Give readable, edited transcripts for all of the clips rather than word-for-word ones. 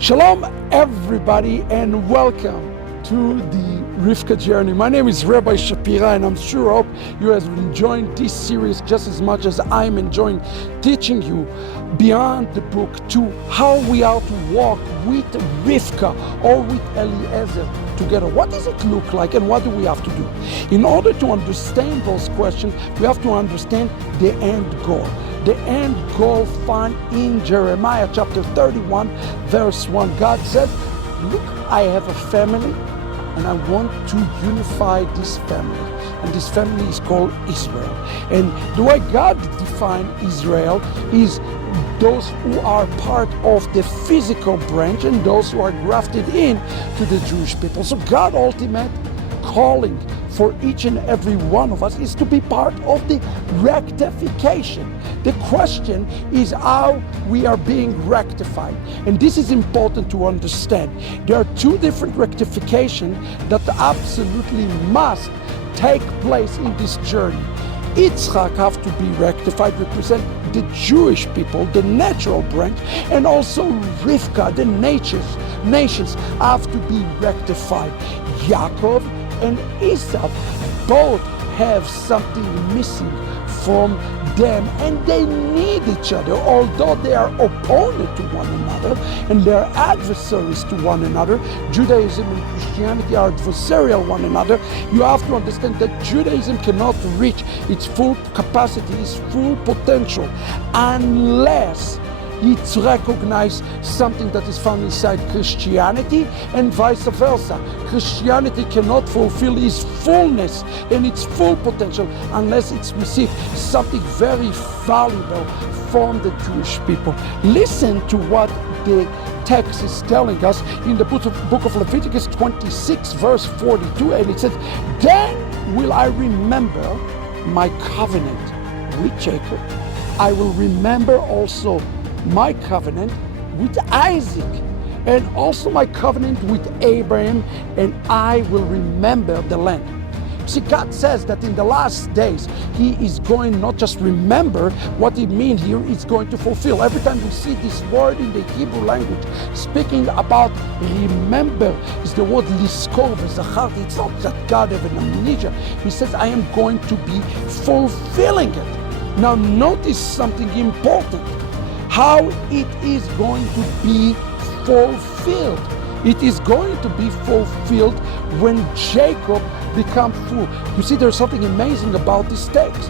Shalom everybody and welcome to the Rivkah journey. My name is Rabbi Shapira and I'm sure hope you have enjoyed this series just as much as I'm enjoying teaching you beyond the book to how we are to walk with Rivkah or with Eliezer together. What does it look like and what do we have to do? In order to understand those questions, we have to understand the end goal. The end goal found in Jeremiah chapter 31 verse 1. God says, look, I have a family and I want to unify this family. And this family is called Israel. And the way God defined Israel is those who are part of the physical branch and those who are grafted in to the Jewish people. So God's ultimate calling for each and every one of us is to be part of the rectification. The question is how we are being rectified. And this is important to understand. There are two different rectifications that absolutely must take place in this journey. Itzhak have to be rectified, represent the Jewish people, the natural branch, and also Rivkah, the nations have to be rectified. Yaakov and Esau both have something missing from them and they need each other, although they are opponents to one another and they are adversaries to one another. Judaism and Christianity are adversarial one another. You have to understand that Judaism cannot reach its full capacity, its full potential, unless it recognizes something that is found inside Christianity and vice versa. Christianity cannot fulfill its fullness and its full potential unless it's received something very valuable from the Jewish people. Listen to what the text is telling us in the book of Leviticus 26 verse 42, and it says, then will I remember my covenant with Jacob. I will remember also my covenant with Isaac and also my covenant with Abraham, and I will remember the land. See, God says that in the last days He is going not just remember, what it means here is going to fulfill. Every time we see this word in the Hebrew language speaking about remember, is the word liskor v'zacharti. It's not that God have an amnesia. He says, I am going to be fulfilling it. Now notice something important. How it is going to be fulfilled. It is going to be fulfilled when Jacob becomes full. You see, there's something amazing about this text.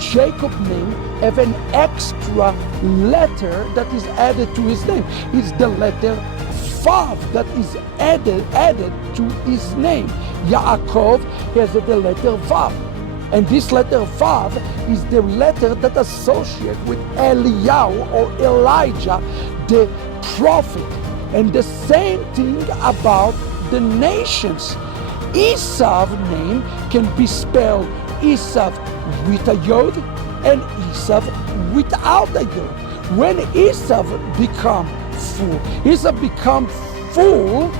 Jacob's name have an extra letter that is added to his name. It's the letter Vav that is added to his name. Yaakov has the letter Vav. And this letter Vav is the letter that associates with Eliyahu or Elijah, the prophet. And the same thing about the nations. Esau's name can be spelled Esau with a Yod and Esau without a Yod. When Esau becomes full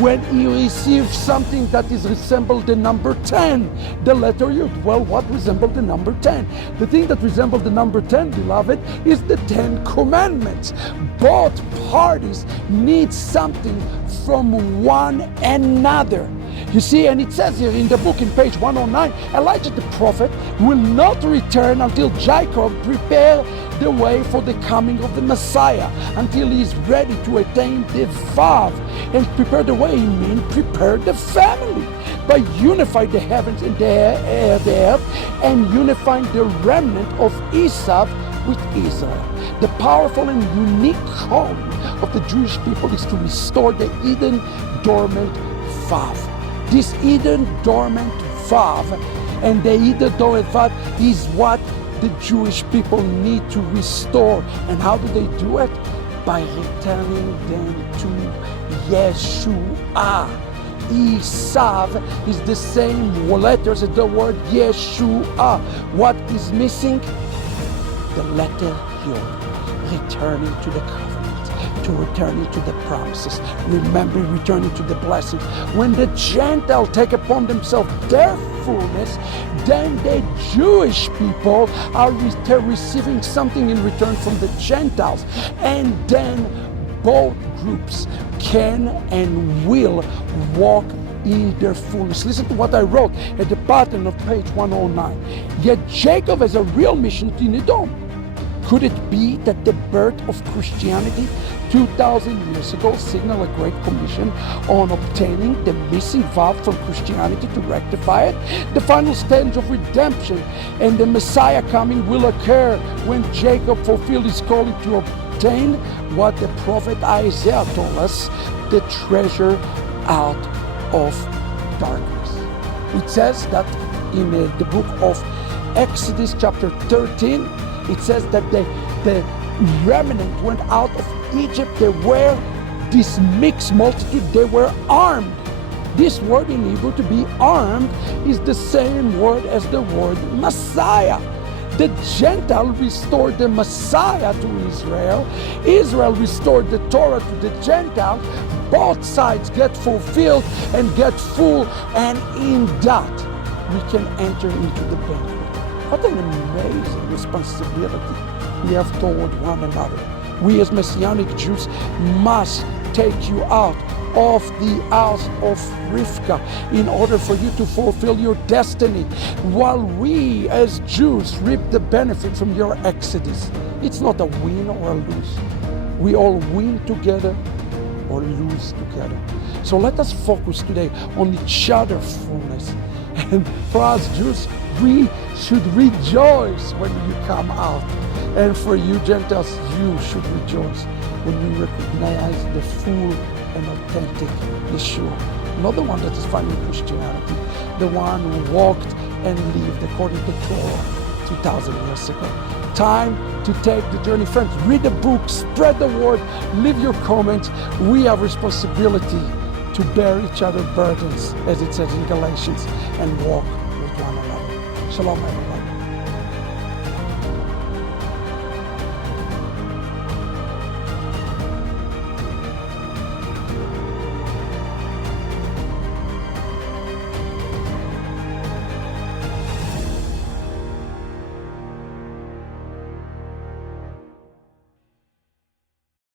when he receives something that is resembled the number 10, the letter Yud. Well, what resembled the number 10? The thing that resembled the number 10, beloved, is the 10 commandments. Both parties need something from one another. You see, and it says here in the book in page 109, Elijah the prophet will not return until Jacob prepare the way for the coming of the Messiah, until he is ready to attain the Vav. And prepare the way, he means prepare the family by unifying the heavens and the earth and unifying the remnant of Esau with Israel. The powerful and unique calling of the Jewish people is to restore the Eden dormant Vav. This Eden dormant Vav, and the Eden dormant Vav is what the Jewish people need to restore. And how do they do it? By returning them to Yeshua. Esav is the same letters as the word Yeshua. What is missing? The letter Yod. Returning to the covenant, to returning to the promises, remembering, returning to the blessings. When the Gentiles take upon themselves their fullness, then the Jewish people are receiving something in return from the Gentiles. And then both groups can and will walk in their fullness. Listen to what I wrote at the bottom of page 109. Yet Jacob has a real mission in Edom. Could it be that the birth of Christianity 2,000 years ago signaled a great commission on obtaining the missing valve from Christianity to rectify it? The final stage of redemption and the Messiah coming will occur when Jacob fulfilled his calling to obtain what the prophet Isaiah told us, the treasure out of darkness. It says that in the book of Exodus chapter 13, it says that the remnant went out of Egypt. They were this mixed multitude. They were armed. This word in Hebrew, to be armed, is the same word as the word Messiah. The Gentile restored the Messiah to Israel. Israel restored the Torah to the Gentiles. Both sides get fulfilled and get full, and in that we can enter into the banquet. What an amazing responsibility we have toward one another. We as Messianic Jews must take you out of the house of Rivkah in order for you to fulfill your destiny, while we as Jews reap the benefit from your exodus. It's not a win or a lose. We all win together or lose together. So let us focus today on each other's fullness. And for us Jews, we should rejoice when you come out. And for you Gentiles, you should rejoice when you recognize the full and authentic Yeshua. Not the one that is found in Christianity, the one who walked and lived according to Torah 2,000 years ago. Time to take the journey. Friends, read the book, spread the word, leave your comments. We have responsibility to bear each other's burdens, as it says in Galatians, and walk with one another. Shalom, everyone.